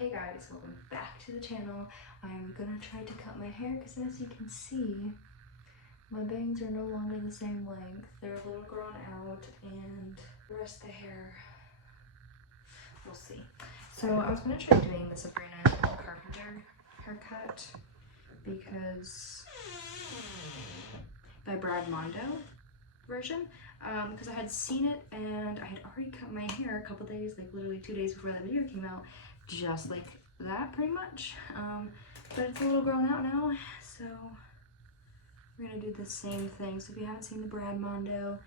Hey guys, welcome back to the channel. I'm gonna try to cut my hair because as you can see, my bangs are no longer the same length. They're a little grown out and the rest of the hair, we'll see. So I was gonna try doing the Sabrina Carpenter haircut because by Brad Mondo version, because I had seen it and I had already cut my hair a couple days, like literally 2 days before that video came out, just like that pretty much. But it's a little grown out now, so we're gonna do the same thing. So if you haven't seen the Brad Mondo,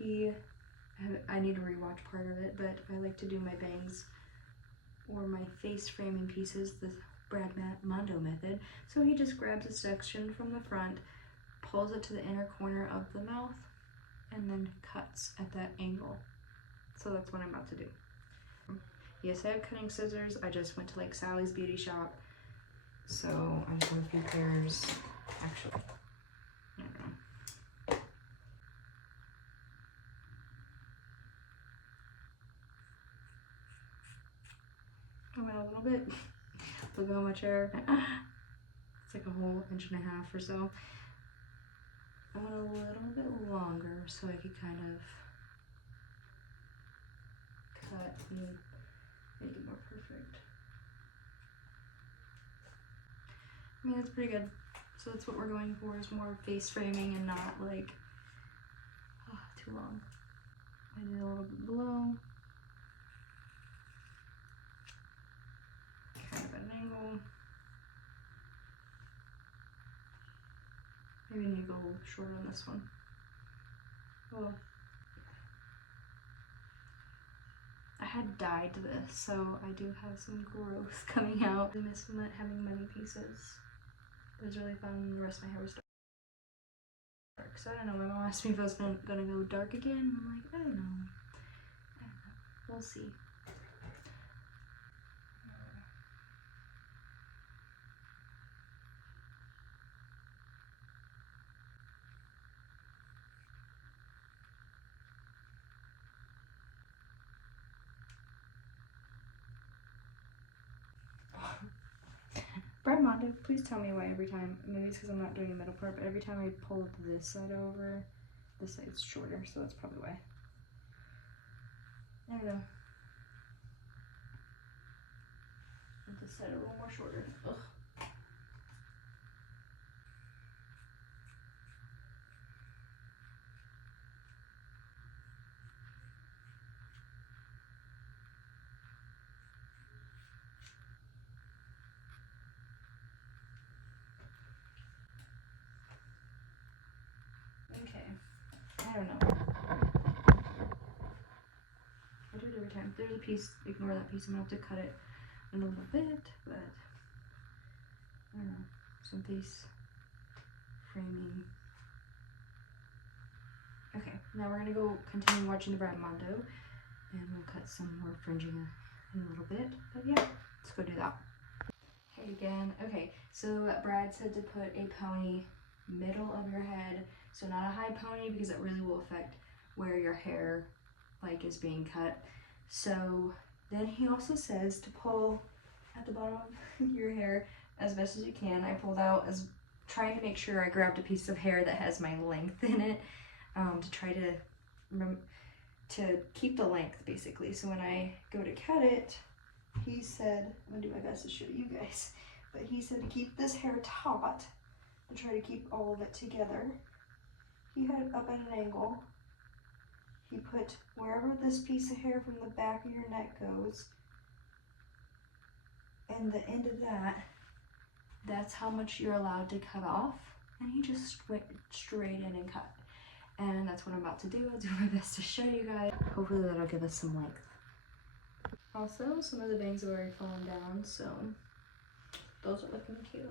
I need to rewatch part of it, but I like to do my bangs or my face framing pieces the Brad Mondo method. So he just grabs a section from the front, pulls it to the inner corner of the mouth, and then cuts at that angle. So that's what I'm about to do. Yes, I have cutting scissors. I just went to like Sally's Beauty Shop. So I just have a few pairs. Actually, I don't know. I went a little bit. Look at how much hair. It's like a whole 1.5 inches or so. I went a little bit longer so I could kind of cut and make it more perfect. I mean, that's pretty good. So that's what we're going for, is more face framing and not like too long. I did a little bit below, kind of at an angle. Maybe I need to go a little short on this one. Well, I had dyed this, so I do have some growth coming out. I miss having many pieces. It was really fun. The rest of my hair was dark. So I don't know. My mom asked me if I was gonna go dark again. I'm like, I don't know. We'll see. Brad Mondo, please tell me why every time, maybe it's because I'm not doing the middle part, but every time I pull this side over, this side's shorter, so that's probably why. I don't know. This side a little more shorter. Ugh. Okay. I don't know. I do it every time. There's a piece, ignore that piece. I'm gonna have to cut it in a little bit, but I don't know. Some face framing. Okay, now we're gonna go continue watching the Brad Mondo, and we'll cut some more fringing in a little bit. But yeah, let's go do that. Hey again. Okay, so Brad said to put a pony middle of your head, so not a high pony because it really will affect where your hair like is being cut. So then he also says to pull at the bottom of your hair as best as you can. I pulled out, as trying to make sure I grabbed a piece of hair that has my length in it, to try to keep the length basically. So when I go to cut it, he said, I'm gonna do my best to show you guys, but he said to keep this hair taut and try to keep all of it together. He had it up at an angle. He put wherever this piece of hair from the back of your neck goes, and the end of that, that's how much you're allowed to cut off. And he just went straight in and cut. And that's what I'm about to do. I'll do my best to show you guys. Hopefully that'll give us some length. Also, some of the bangs have already fallen down, so those are looking cute.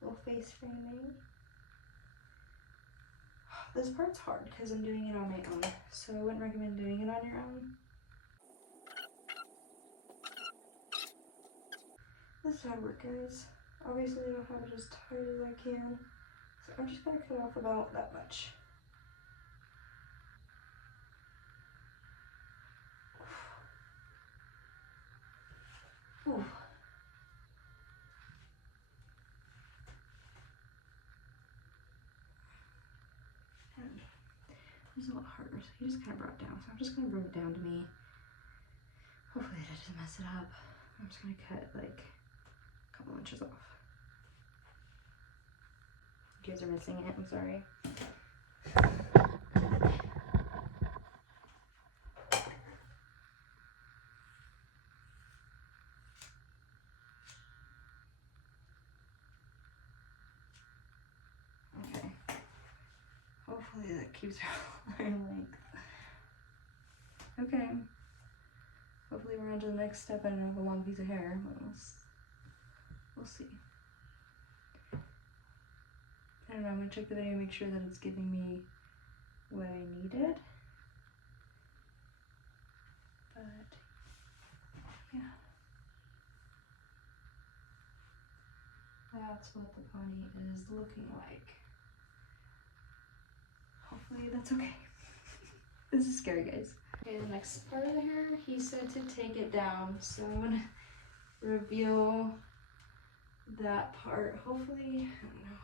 Little face framing. This part's hard because I'm doing it on my own, so I wouldn't recommend doing it on your own. This is hard work, guys. Obviously, I don't have it as tight as I can, so I'm just gonna cut off about that much. Ooh. And it was a lot harder, so he just kind of brought it down. So I'm just gonna bring it down to me. Hopefully that doesn't mess it up. I'm just gonna cut like a couple inches off. You guys are missing it, I'm sorry. Okay. Hopefully that keeps our length. Okay. Hopefully we're on to the next step. I don't have a long piece of hair, but we'll see. I don't know, I'm gonna check the video and make sure that it's giving me what I needed. But yeah. That's what the pony is looking like. Hopefully that's okay. This is scary, guys. Okay, the next part of the hair, he said to take it down, so I'm gonna reveal that part. Hopefully, I don't know.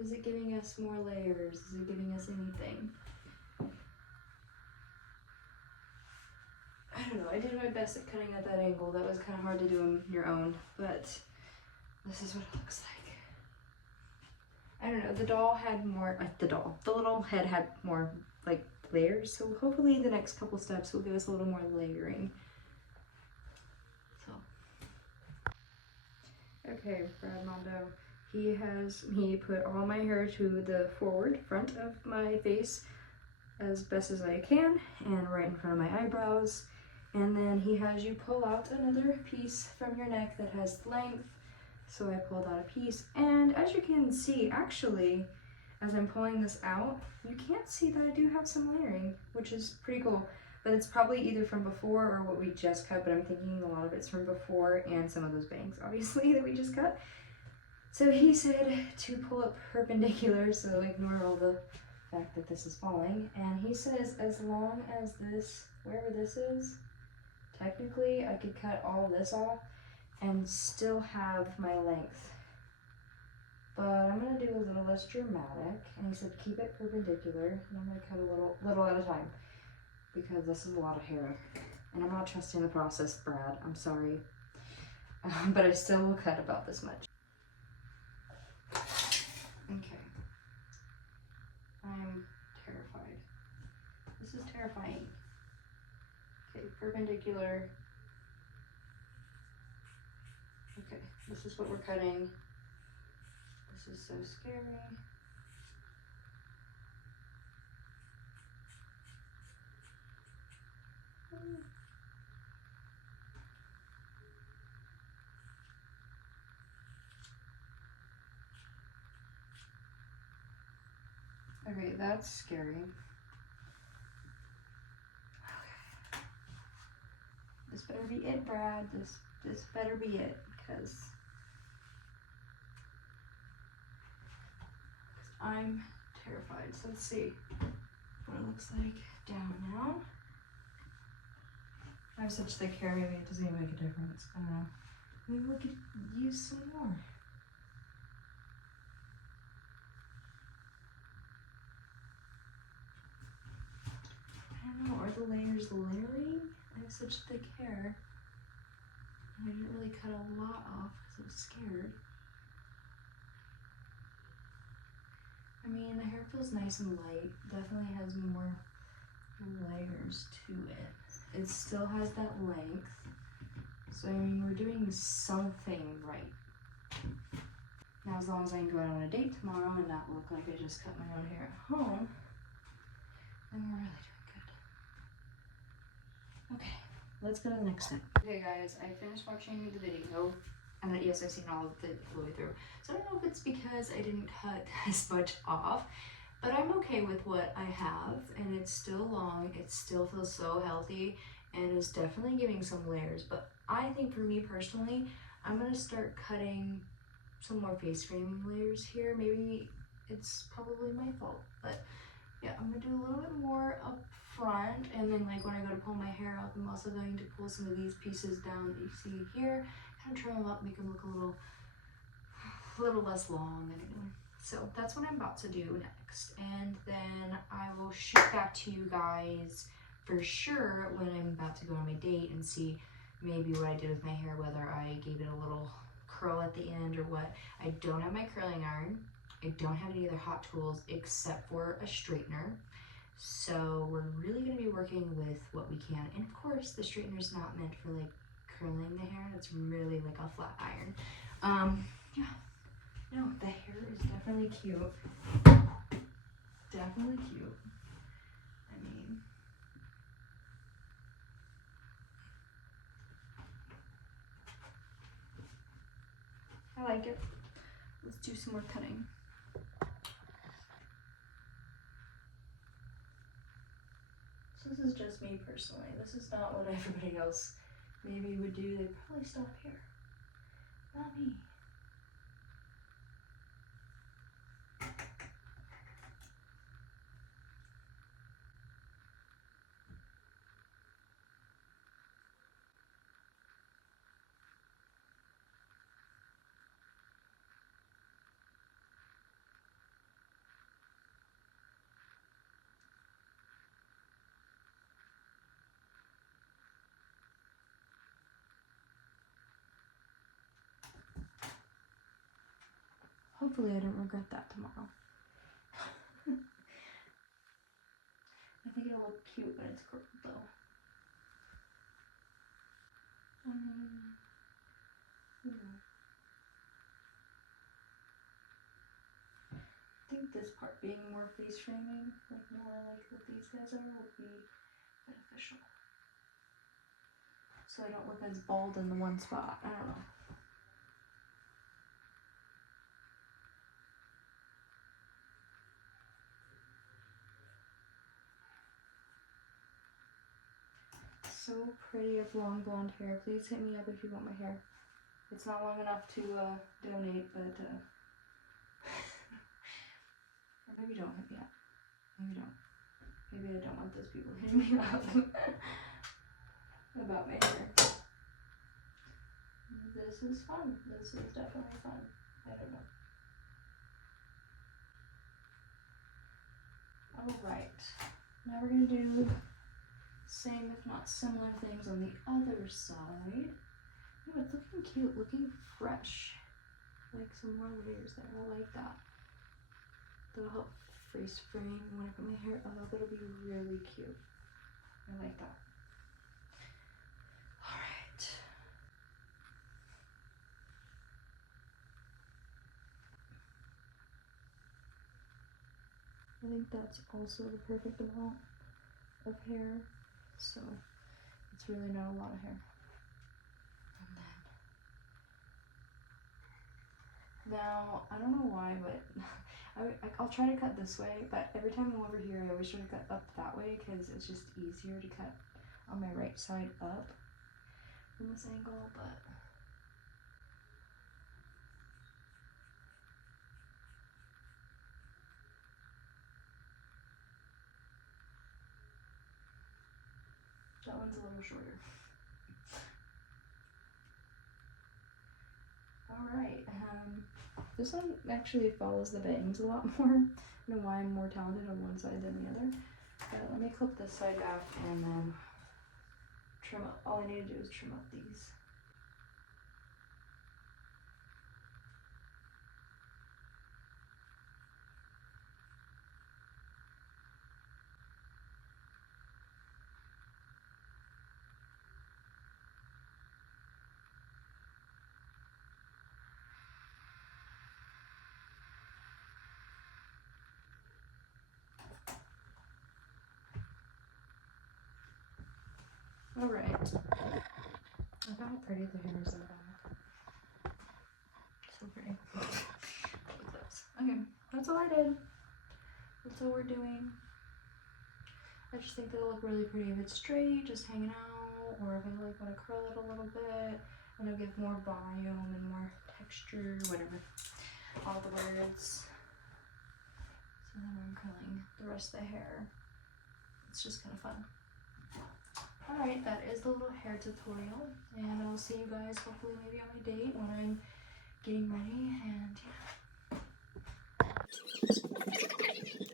Is it giving us more layers? Is it giving us anything? I don't know. I did my best at cutting at that angle. That was kind of hard to do on your own, but this is what it looks like. I don't know. The doll had more, the little head had more like layers. So hopefully the next couple steps will give us a little more layering. So, okay, Brad Mondo. He put all my hair to the front of my face as best as I can and right in front of my eyebrows. And then he has you pull out another piece from your neck that has length. So I pulled out a piece, and as you can see, actually, as I'm pulling this out, you can't see that I do have some layering, which is pretty cool. But it's probably either from before or what we just cut, but I'm thinking a lot of it's from before and some of those bangs, obviously, that we just cut. So he said to pull it perpendicular, so ignore all the fact that this is falling. And he says as long as this, wherever this is, technically I could cut all this off and still have my length. But I'm gonna do a little less dramatic. And he said keep it perpendicular, and I'm gonna cut a little at a time because this is a lot of hair. And I'm not trusting the process, Brad, I'm sorry. But I still will cut about this much. Okay. I'm terrified. This is terrifying. Okay, perpendicular. Okay, this is what we're cutting. This is so scary. Okay, that's scary. Okay. This better be it, Brad. This better be it, because I'm terrified. So let's see what it looks like down now. I have such thick hair, maybe it doesn't even make a difference. I don't know. Maybe we could use some more. I don't know, are the layers layering? I have such thick hair. And I didn't really cut a lot off because I was scared. I mean, the hair feels nice and light. Definitely has more layers to it. It still has that length. So, I mean, we're doing something right. Now, as long as I can go out on a date tomorrow and not look like I just cut my own hair at home, then we're really doing good. Okay, let's go to the next step. Okay guys, I finished watching the video, and then yes, I've seen all of it all the way through. So I don't know if it's because I didn't cut as much off, but I'm okay with what I have, and it's still long, it still feels so healthy, and is definitely giving some layers. But I think for me personally, I'm gonna start cutting some more face framing layers here. Maybe it's probably my fault, but yeah, I'm gonna do a little bit more up front, and then like when I go to pull my hair up, I'm also going to pull some of these pieces down that you see here, kind of trim them up, make them look a little less long. Anyway, so that's what I'm about to do next, and then I will shoot back to you guys for sure when I'm about to go on my date and see maybe what I did with my hair, whether I gave it a little curl at the end or what. I don't have my curling iron. I don't have any other hot tools except for a straightener. So we're really going to be working with what we can. And of course, the straightener is not meant for like curling the hair. It's really like a flat iron. Yeah, no, the hair is definitely cute. Definitely cute. I mean, I like it. Let's do some more cutting. So this is just me personally. This is not what everybody else maybe would do. They'd probably stop here. Not me. Hopefully I don't regret that tomorrow. I think it'll look cute when it's curled though. Yeah. I think this part being more face framing, like more like what these guys are, would be beneficial. So I don't look as bald in the one spot. I don't know. So pretty of long blonde hair. Please hit me up if you want my hair. It's not long enough to donate, but or maybe don't hit me up. Maybe don't. Maybe I don't want those people hitting me up about my hair. This is fun. This is definitely fun. I don't know. Alright. Now we're going to do same if not similar things on the other side. Oh, it's looking cute, looking fresh. Like some more layers there. I like that. That'll help face frame when I put my hair up. It'll be really cute. I like that. Alright. I think that's also the perfect amount of hair. So it's really not a lot of hair. And then now, I don't know why, but I'll try to cut this way, but every time I'm over here, I always try to cut up that way because it's just easier to cut on my right side up from this angle, but that one's a little shorter. Alright, this one actually follows the bangs a lot more. I don't know why I'm more talented on one side than the other. But let me clip this side back and then trim up. All I need to do is trim up these. Alright. Look how pretty the hair is in the back. So pretty. Okay, that's all I did. That's all we're doing. I just think that'll look really pretty if it's straight, just hanging out, or if I like want to curl it a little bit, and it'll give more volume and more texture, whatever. All the words. And then I'm curling the rest of the hair. It's just kind of fun. Alright, that is the little hair tutorial, and I'll see you guys hopefully maybe on my date when I'm getting ready, and yeah.